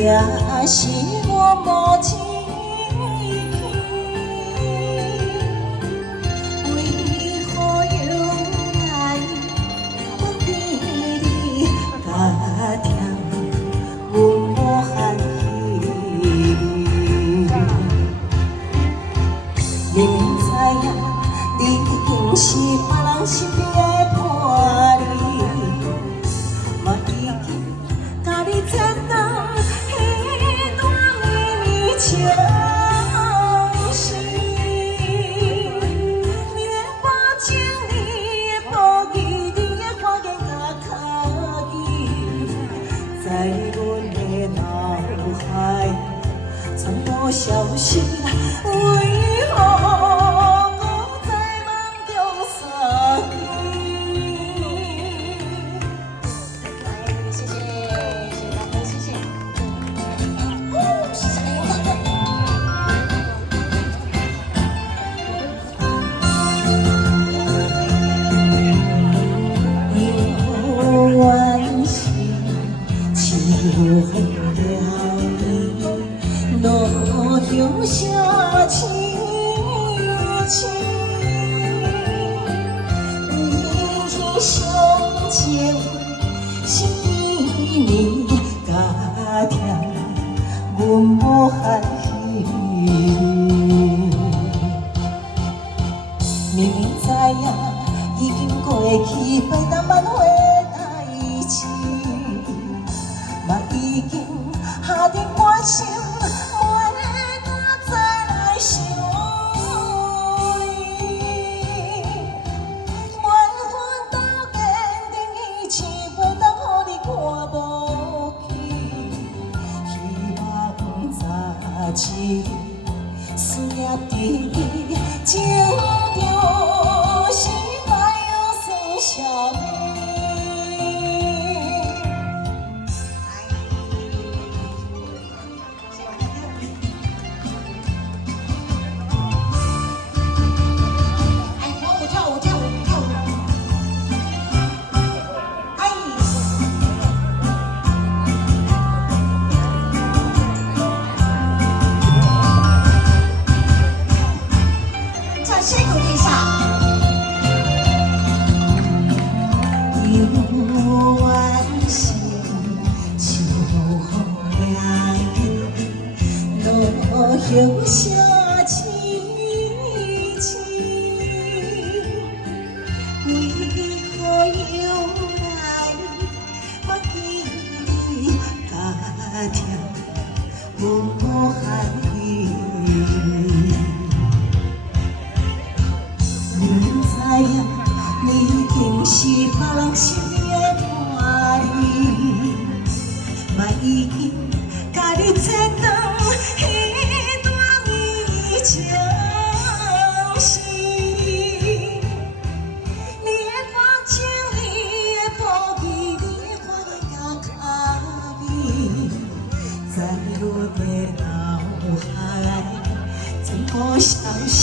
也是我无情去，为何又来不记你家庭？阮无限希，明明知影你已经是别人身边的伴侣，嘛已经甲你切断彼段绵绵情丝。你的保证，你的保义，你的花言甲脚语，在阮的脑海从无消失，为何搁在梦中散去？谢谢，谢谢大哥，谢谢。谢谢有缘是秋风了伊，路中写凄凄。你相情是比你加甜，阮无限希。明明知影已经过去百难万回代志，嘛已经下定决心，袂再来想你。缘分到坚定，一切袂当予你看无起。希望早起思念伫你情着是爱要生啥物？哎，我有跳舞，跳舞，跳舞。哎。掌声鼓励一下。有缘是秋风凉意，路乡写凄凄。为何又来不记你家庭？阮无限希。明知影你已经是别人身边的伴侣，嘛已经甲你切断彼段绵绵情丝。你的保证，你的保义，你的花言甲脚语，在阮的脑海从无消失。